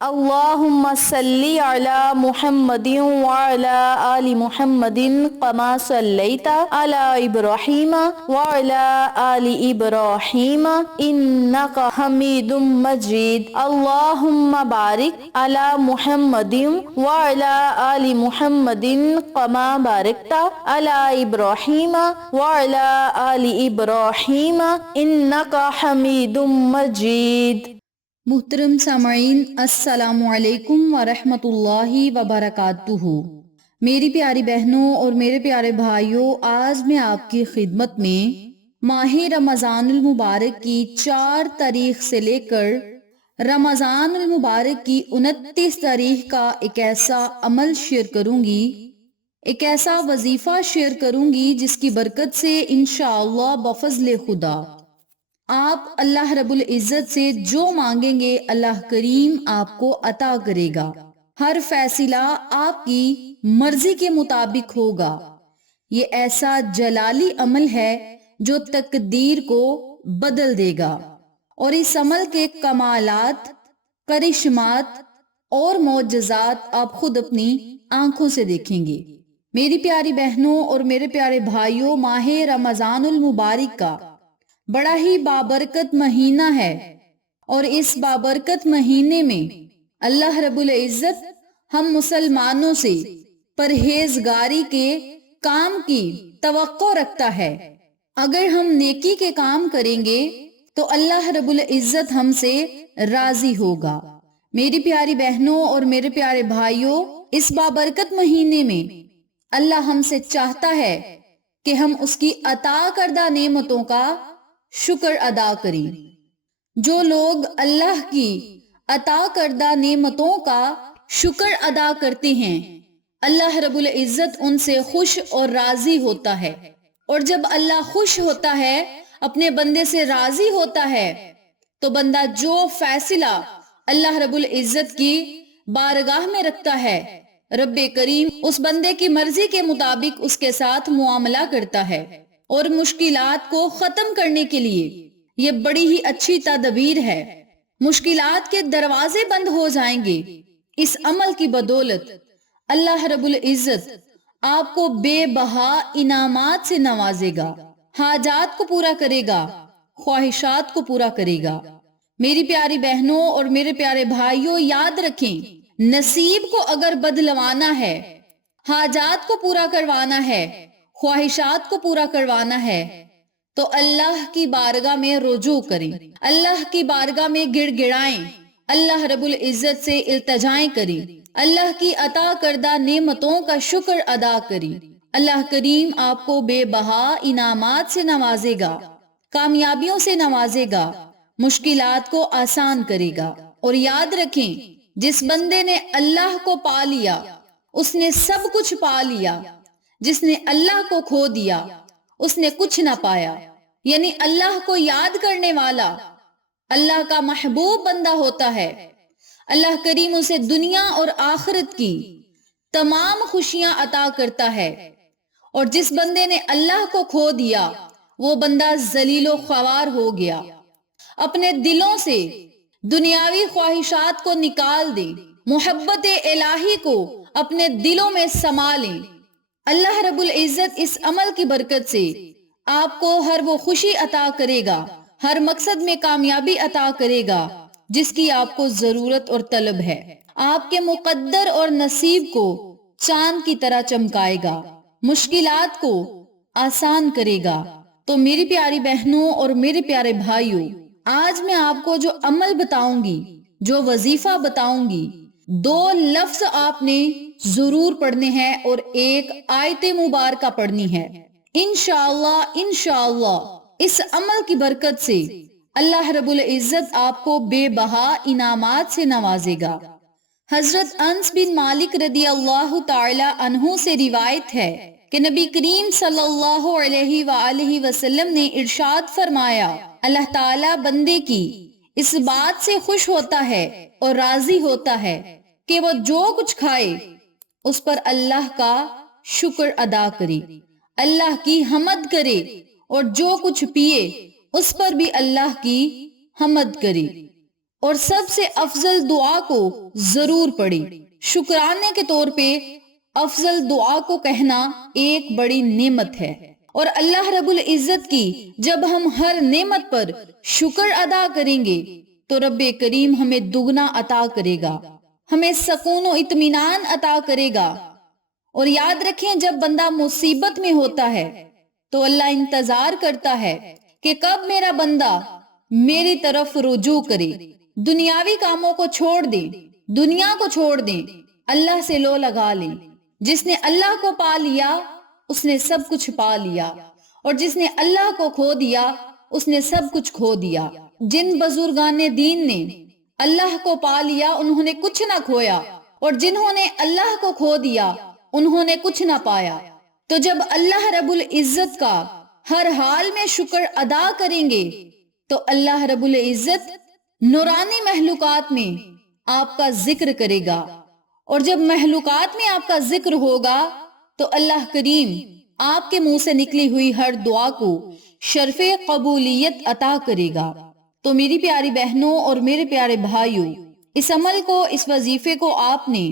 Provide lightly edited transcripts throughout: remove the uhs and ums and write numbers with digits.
اللہم صلی علی محمد وعلی آل محمد کما صلیت علی ابراہیم وعلی آل ابراہیم انک حمید مجید اللہم بارک علی محمد وعلی آل محمد کما بارکت علی ابراہیم وعلی آل ابراہیم انک حمید مجید۔ محترم سامعین، السلام علیکم ورحمۃ اللہ وبرکاتہ۔ میری پیاری بہنوں اور میرے پیارے بھائیوں، آج میں آپ کی خدمت میں ماہ رمضان المبارک کی 4 تاریخ سے لے کر رمضان المبارک کی 29 تاریخ کا ایک ایسا عمل شیئر کروں گی، ایک ایسا وظیفہ شیئر کروں گی جس کی برکت سے انشاءاللہ بفضل خدا آپ اللہ رب العزت سے جو مانگیں گے اللہ کریم آپ کو عطا کرے گا۔ ہر فیصلہ آپ کی مرضی کے مطابق ہوگا۔ یہ ایسا جلالی عمل ہے جو تقدیر کو بدل دے گا، اور اس عمل کے کمالات، کرشمات اور معجزات آپ خود اپنی آنکھوں سے دیکھیں گے۔ میری پیاری بہنوں اور میرے پیارے بھائیوں، ماہ رمضان المبارک کا بڑا ہی بابرکت مہینہ ہے، اور اس بابرکت مہینے میں اللہ رب العزت ہم مسلمانوں سے پرہیزگاری کے کام کی توقع رکھتا ہے۔ اگر ہم نیکی کے کام کریں گے تو اللہ رب العزت ہم سے راضی ہوگا۔ میری پیاری بہنوں اور میرے پیارے بھائیوں، اس بابرکت مہینے میں اللہ ہم سے چاہتا ہے کہ ہم اس کی عطا کردہ نعمتوں کا شکر ادا کریں۔ جو لوگ اللہ کی عطا کردہ نعمتوں کا شکر ادا کرتے ہیں، اللہ رب العزت ان سے خوش اور راضی ہوتا ہے، اور جب اللہ خوش ہوتا ہے، اپنے بندے سے راضی ہوتا ہے، تو بندہ جو فیصلہ اللہ رب العزت کی بارگاہ میں رکھتا ہے، رب کریم اس بندے کی مرضی کے مطابق اس کے ساتھ معاملہ کرتا ہے، اور مشکلات کو ختم کرنے کے لیے یہ بڑی ہی اچھی تدبیر ہے۔ مشکلات کے دروازے بند ہو جائیں گے۔ اس عمل کی بدولت اللہ رب العزت آپ کو بے بہا انعامات سے نوازے گا، حاجات کو پورا کرے گا، خواہشات کو پورا کرے گا۔ میری پیاری بہنوں اور میرے پیارے بھائیوں، یاد رکھیں، نصیب کو اگر بدلوانا ہے، حاجات کو پورا کروانا ہے، خواہشات کو پورا کروانا ہے، تو اللہ کی بارگاہ میں رجوع کریں، اللہ کی بارگاہ میں گڑ گڑائیں، اللہ رب العزت سے التجائیں کریں، اللہ کی عطا کردہ نعمتوں کا شکر ادا کریں۔ اللہ کریم آپ کو بے بہا انعامات سے نوازے گا، کامیابیوں سے نوازے گا، مشکلات کو آسان کرے گا۔ اور یاد رکھیں، جس بندے نے اللہ کو پا لیا اس نے سب کچھ پا لیا، جس نے اللہ کو کھو دیا اس نے کچھ نہ پایا۔ یعنی اللہ کو یاد کرنے والا اللہ کا محبوب بندہ ہوتا ہے۔ اللہ کریم اسے دنیا اور آخرت کی تمام خوشیاں عطا کرتا ہے، اور جس بندے نے اللہ کو کھو دیا وہ بندہ ذلیل و خوار ہو گیا۔ اپنے دلوں سے دنیاوی خواہشات کو نکال دیں، محبت الہی کو اپنے دلوں میں سما لیں۔ اللہ رب العزت اس عمل کی برکت سے آپ کو ہر وہ خوشی عطا کرے گا، ہر مقصد میں کامیابی عطا کرے گا جس کی آپ کو ضرورت اور طلب ہے۔ آپ کے مقدر اور نصیب کو چاند کی طرح چمکائے گا، مشکلات کو آسان کرے گا۔ تو میری پیاری بہنوں اور میرے پیارے بھائیوں، آج میں آپ کو جو عمل بتاؤں گی، جو وظیفہ بتاؤں گی، 2 لفظ آپ نے ضرور پڑھنے ہیں اور ایک آیت مبارکہ پڑھنی ہے۔ انشاءاللہ اس عمل کی برکت سے اللہ رب العزت آپ کو بے بہا انعامات سے نوازے گا۔ حضرت انس بن مالک رضی اللہ تعالی عنہ سے روایت ہے کہ نبی کریم صلی اللہ علیہ وآلہ وسلم نے ارشاد فرمایا، اللہ تعالی بندے کی اس بات سے خوش ہوتا ہے اور راضی ہوتا ہے کہ وہ جو کچھ کھائے اس پر اللہ کا شکر ادا کرے، اللہ کی حمد کرے، اور جو کچھ پیے اس پر بھی اللہ کی حمد کرے۔ اور سب سے افضل دعا کو ضرور پڑھیں۔ شکرانے کے طور پہ افضل دعا کو کہنا ایک بڑی نعمت ہے، اور اللہ رب العزت کی جب ہم ہر نعمت پر شکر ادا کریں گے تو رب کریم ہمیں دگنا عطا کرے گا، ہمیں سکون و اطمینان عطا کرے گا۔ اور یاد رکھیں، جب بندہ مصیبت میں ہوتا ہے تو اللہ انتظار کرتا ہے کہ کب میرا بندہ میری طرف رجوع کرے، دنیاوی کاموں کو چھوڑ دیں، دنیا کو چھوڑ دیں، اللہ سے لو لگا لیں۔ جس نے اللہ کو پا لیا اس نے سب کچھ پا لیا، اور جس نے اللہ کو کھو دیا اس نے سب کچھ کھو دیا۔ جن بزرگان دین نے اللہ کو پا لیا انہوں نے کچھ نہ کھویا، اور جنہوں نے اللہ کو کھو دیا انہوں نے کچھ نہ پایا۔ تو جب اللہ رب العزت کا ہر حال میں شکر ادا کریں گے تو اللہ رب العزت نورانی محلوقات میں آپ کا ذکر کرے گا، اور جب محلوقات میں آپ کا ذکر ہوگا تو اللہ کریم آپ کے منہ سے نکلی ہوئی ہر دعا کو شرف قبولیت عطا کرے گا۔ تو میری پیاری بہنوں اور میرے پیارے بھائیوں، اس عمل کو، اس وظیفے کو آپ نے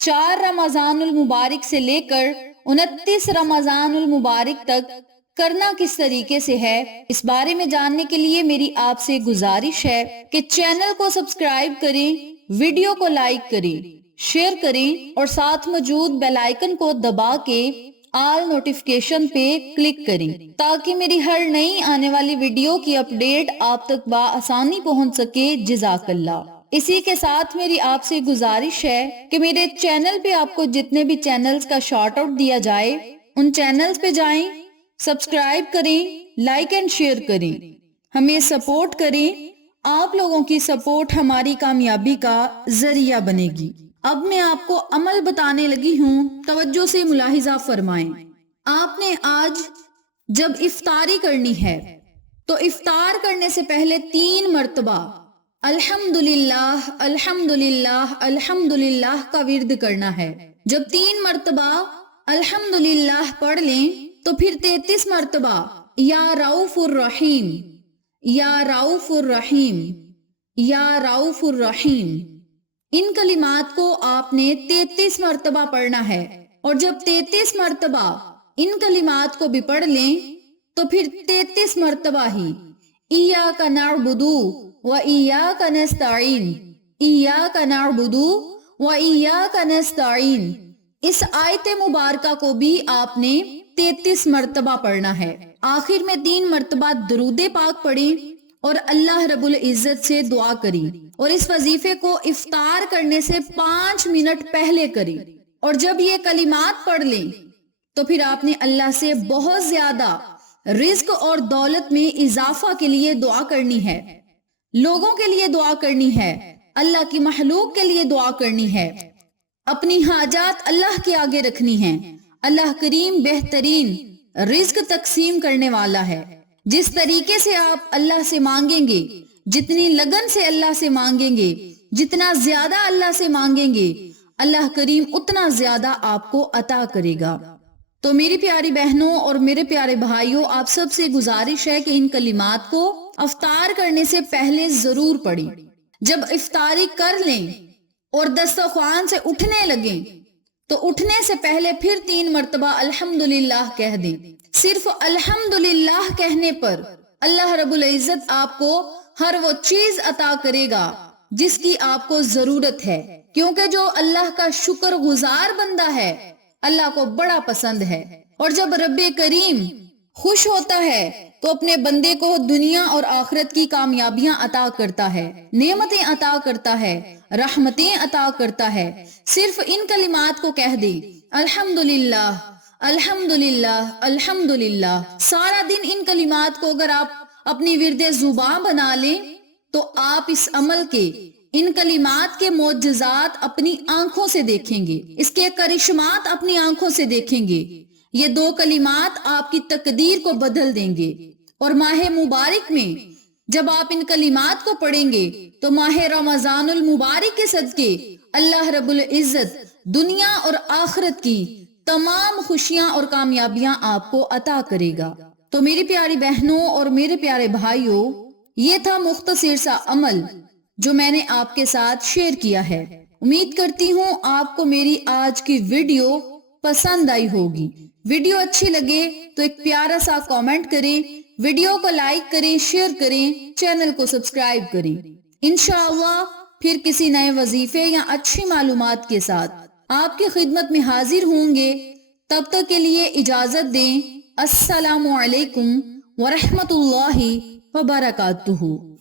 4 رمضان المبارک سے لے کر 29 رمضان المبارک تک کرنا کس طریقے سے ہے، اس بارے میں جاننے کے لیے میری آپ سے گزارش ہے کہ چینل کو سبسکرائب کریں، ویڈیو کو لائک کریں، شیئر کریں، اور ساتھ موجود بیل آئیکن کو دبا کے آل نوٹیفیکیشن پہ کلک کریں تاکہ میری ہر نئی آنے والی ویڈیو کی اپڈیٹ آپ تک بآسانی پہنچ سکے۔ جزاک اللہ۔ اسی کے ساتھ میری آپ سے گزارش ہے کہ میرے چینل پہ آپ کو جتنے بھی چینلز کا شارٹ آؤٹ دیا جائے ان چینلز پہ جائیں، سبسکرائب کریں، لائک اینڈ شیئر کریں، ہمیں سپورٹ کریں۔ آپ لوگوں کی سپورٹ ہماری کامیابی کا ذریعہ بنے گی۔ اب میں آپ کو عمل بتانے لگی ہوں، توجہ سے ملاحظہ فرمائیں۔ آپ نے آج جب افطاری کرنی ہے تو افطار کرنے سے پہلے 3 مرتبہ الحمدللہ الحمدللہ الحمدللہ کا ورد کرنا ہے۔ جب 3 مرتبہ الحمدللہ پڑھ لیں تو پھر 33 مرتبہ یا رؤوف الرحیم، یا رؤوف الرحیم، یا رؤوف الرحیم، ان کلمات کو آپ نے 33 مرتبہ پڑھنا ہے۔ اور جب 33 مرتبہ ان کلمات کو بھی پڑھ لیں تو پھر 33 مرتبہ ہی ایاک نعبد و ایاک نستعین، ایاک نعبد و ایاک نستعین، اس آیت مبارکہ کو بھی آپ نے 33 مرتبہ پڑھنا ہے۔ آخر میں 3 مرتبہ درود پاک پڑھیں اور اللہ رب العزت سے دعا کریں، اور اس وظیفے کو افطار کرنے سے 5 منٹ پہلے کریں۔ اور جب یہ کلمات پڑھ لیں تو پھر آپ نے اللہ سے بہت زیادہ رزق اور دولت میں اضافہ کے لیے دعا کرنی ہے، لوگوں کے لیے دعا کرنی ہے، اللہ کی مخلوق کے لیے دعا کرنی ہے، اپنی حاجات اللہ کے آگے رکھنی ہیں۔ اللہ کریم بہترین رزق تقسیم کرنے والا ہے۔ جس طریقے سے آپ اللہ سے مانگیں گے، جتنی لگن سے اللہ سے مانگیں گے، جتنا زیادہ اللہ سے مانگیں گے، اللہ کریم اتنا زیادہ آپ کو عطا کرے گا۔ تو میری پیاری بہنوں اور میرے پیارے بھائیوں، آپ سب سے گزارش ہے کہ ان کلمات کو افطار کرنے سے پہلے ضرور پڑھیں۔ جب افطاری کر لیں اور دسترخوان سے اٹھنے لگیں تو اٹھنے سے پہلے پھر 3 مرتبہ الحمدللہ کہہ دیں۔ صرف الحمدللہ کہنے پر اللہ رب العزت آپ کو ہر وہ چیز عطا کرے گا جس کی آپ کو ضرورت ہے، کیونکہ جو اللہ کا شکر گزار بندہ ہے اللہ کو بڑا پسند ہے۔ اور جب رب کریم خوش ہوتا ہے تو اپنے بندے کو دنیا اور آخرت کی کامیابیاں عطا کرتا ہے، نعمتیں عطا کرتا ہے، رحمتیں عطا کرتا ہے۔ صرف ان کلمات کو کہہ دیں، الحمدللہ الحمدللہ الحمدللہ۔ سارا دن ان کلمات کو اگر آپ اپنی ورد زبان بنا لیں تو آپ اس عمل کے، ان کلمات کے معجزات اپنی آنکھوں سے دیکھیں گے، اس کے کرشمات اپنی آنکھوں سے دیکھیں گے۔ یہ 2 کلمات آپ کی تقدیر کو بدل دیں گے۔ اور ماہ مبارک میں جب آپ ان کلمات کو پڑھیں گے تو ماہ رمضان المبارک کے صدقے اللہ رب العزت دنیا اور آخرت کی تمام خوشیاں اور کامیابیاں آپ کو عطا کرے گا۔ تو میری پیاری بہنوں اور میرے پیارے بھائیوں، یہ تھا مختصر سا عمل جو میں نے آپ کے ساتھ شیئر کیا ہے۔ امید کرتی ہوں آپ کو میری آج کی ویڈیو پسند آئی ہوگی۔ ویڈیو اچھی لگے تو ایک پیارا سا کامنٹ کریں، ویڈیو کو لائک کریں، شیئر کریں، چینل کو سبسکرائب کریں۔ انشاءاللہ پھر کسی نئے وظیفے یا اچھی معلومات کے ساتھ آپ کی خدمت میں حاضر ہوں گے۔ تب تک کے لیے اجازت دیں۔ السلام علیکم ورحمۃ اللہ وبرکاتہ۔